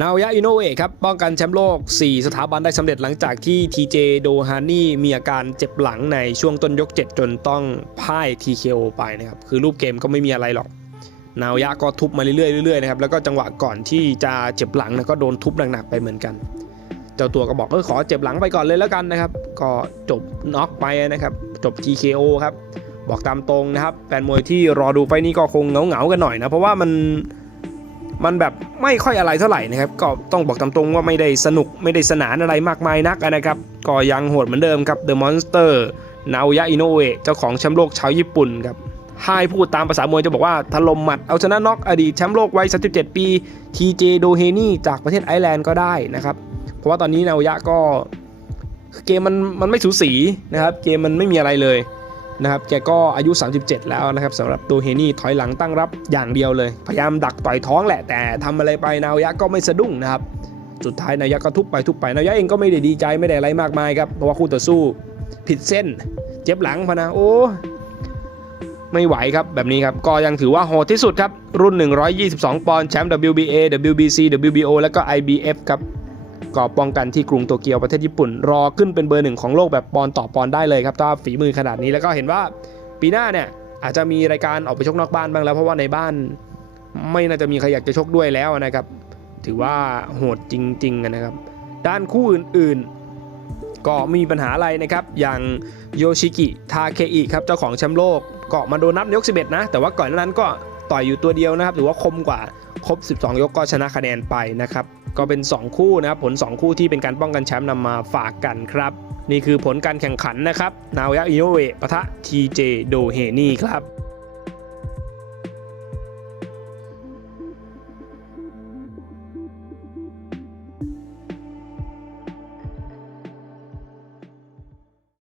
นาวยะอิโนเอะครับป้องกันแชมป์โลก 4 สถาบันได้สำเร็จหลังจากที่ TJ โดฮานี่มีอาการเจ็บหลังในช่วงต้นยก 7 จนต้องพ่าย TKO ไปนะครับ คือรูปเกมก็ไม่มีอะไรหรอก นาวยะก็ทุบมาเรื่อยๆเรื่อยๆนะครับ แล้วก็จังหวะก่อนที่จะเจ็บหลังนะก็โดนทุบหนักๆไปเหมือนกัน เจ้าตัวก็บอกเออขอเจ็บหลังไปก่อนเลยแล้วกันนะครับ ก็จบน็อกไปนะครับจบ TKO ครับบอกตามตรงนะครับแฟนมวยที่รอดูไฟนี้ก็คงเหงาๆกันหน่อยนะเพราะว่ามัน มันแบบไม่ค่อยอะไรเท่าไหร่นะครับ ก็ต้องบอกตามตรงว่าไม่ได้สนุกไม่ได้สนานอะไรมากมายนักนะครับ ก็ยังโหดเหมือนเดิมครับ The Monster นาวยะอิโนเอะเจ้าของแชมป์โลกชาวญี่ปุ่นครับให้พูดตามภาษามวยจะบอกว่าถล่มหมัดเอาชนะน็อกอดีตแชมป์โลกวัย 37 ปี TJ โดเฮนี่จากประเทศไอร์แลนด์ก็ได้นะครับ เพราะว่าตอนนี้นาวยะก็เกมมันมันไม่สูสีนะครับ เกมมันไม่มีอะไรเลย นะครับแกก็อายุ 37 แล้วนะครับสำหรับโดเฮนี่ถอยหลังตั้งรับอย่างเดียวเลย พยายามดักต่อยท้องแหละแต่ทำอะไรไปนาวยะก็ไม่สะดุ้งนะครับ สุดท้ายนายะก็ทุบไปทุบไปนายะเองก็ไม่ได้ดีใจไม่ได้อะไรมากมายครับเพราะว่าคู่ต่อสู้ผิดเส้น เจ็บหลังพนะโอ้ไม่ไหวครับแบบนี้ครับ ก็ยังถือว่าโหดที่สุดครับ รุ่น 122 ปอนด์แชมป์ WBA WBC WBO แล้วก็ IBF ครับ ก็ป้องกันที่กรุงโตเกียวประเทศญี่ปุ่น รอขึ้นเป็นเบอร์หนึ่งของโลกแบบปอนต่อปอนได้เลยครับถ้าฝีมือขนาดนี้แล้วก็เห็นว่าปีหน้าเนี่ยอาจจะมีรายการออกไปชกนอกบ้านบ้างแล้วเพราะว่าในบ้านไม่น่าจะมีใครอยากจะชกด้วยแล้วนะครับ ถือว่าโหดจริงๆนะครับ ด้านคู่อื่นๆ ก็ไม่มีปัญหาอะไรนะครับ อย่างโยชิกิทาเคอิครับเจ้าของแชมป์โลกก็มาโดนนับยก 11 นะ แต่ว่าก่อนนั้นก็ต่อยอยู่ตัวเดียวนะครับ ถือว่าคมกว่าครบ 12 ยกก็ชนะคะแนนไปนะครับ ก็เป็น 2 คู่นะครับผล 2 คู่ที่เป็นการป้องกันแชมป์นำมาฝากกันครับ นี่คือผลการแข่งขันนะครับ นาวยะอิโนเวะปะทะทีเจโดเฮนี่ครับ